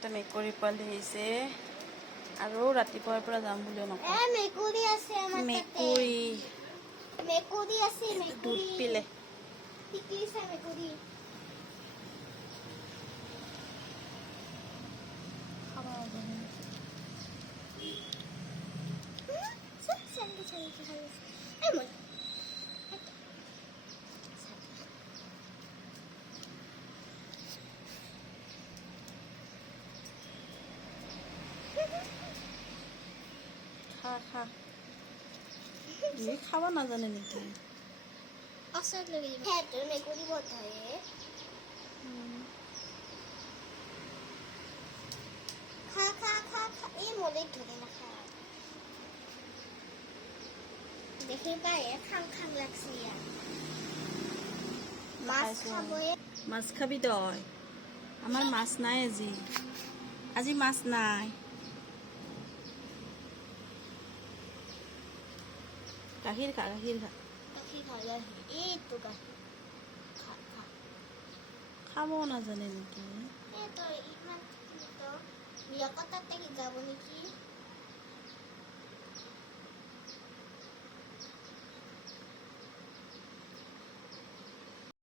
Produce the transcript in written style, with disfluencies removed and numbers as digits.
এটা মেকুৰী পোৱালি আহিছে আৰু ৰাতিপুৱাৰ পৰা যাম বুলিও নকওঁ। মেকুৰী আছে আমাৰ মেকুৰী মেকুৰী আছে দুধ পিলে। টিকলিছে মেকুৰী। খা খা খাব নাজানে নেকি? মেকুৰী বহুত ধৰে। খা খা খা খা এই মলে ধরে নাখা দেখি পাই খাং খাং লাগছে ইয়ার মাছ খাবয়ে। মাছ খাবি তই? আমার মাছ নাই আজি। আজি মাছ নাই। গাখীৰ খা গাখীৰ খা। গাখীৰ খা গাখীৰ এইটো গাখীৰ খা খা। খাব নাজানে নেকি? তই ইমান তো নিৰাপত্তা থেকে যাব নাকি?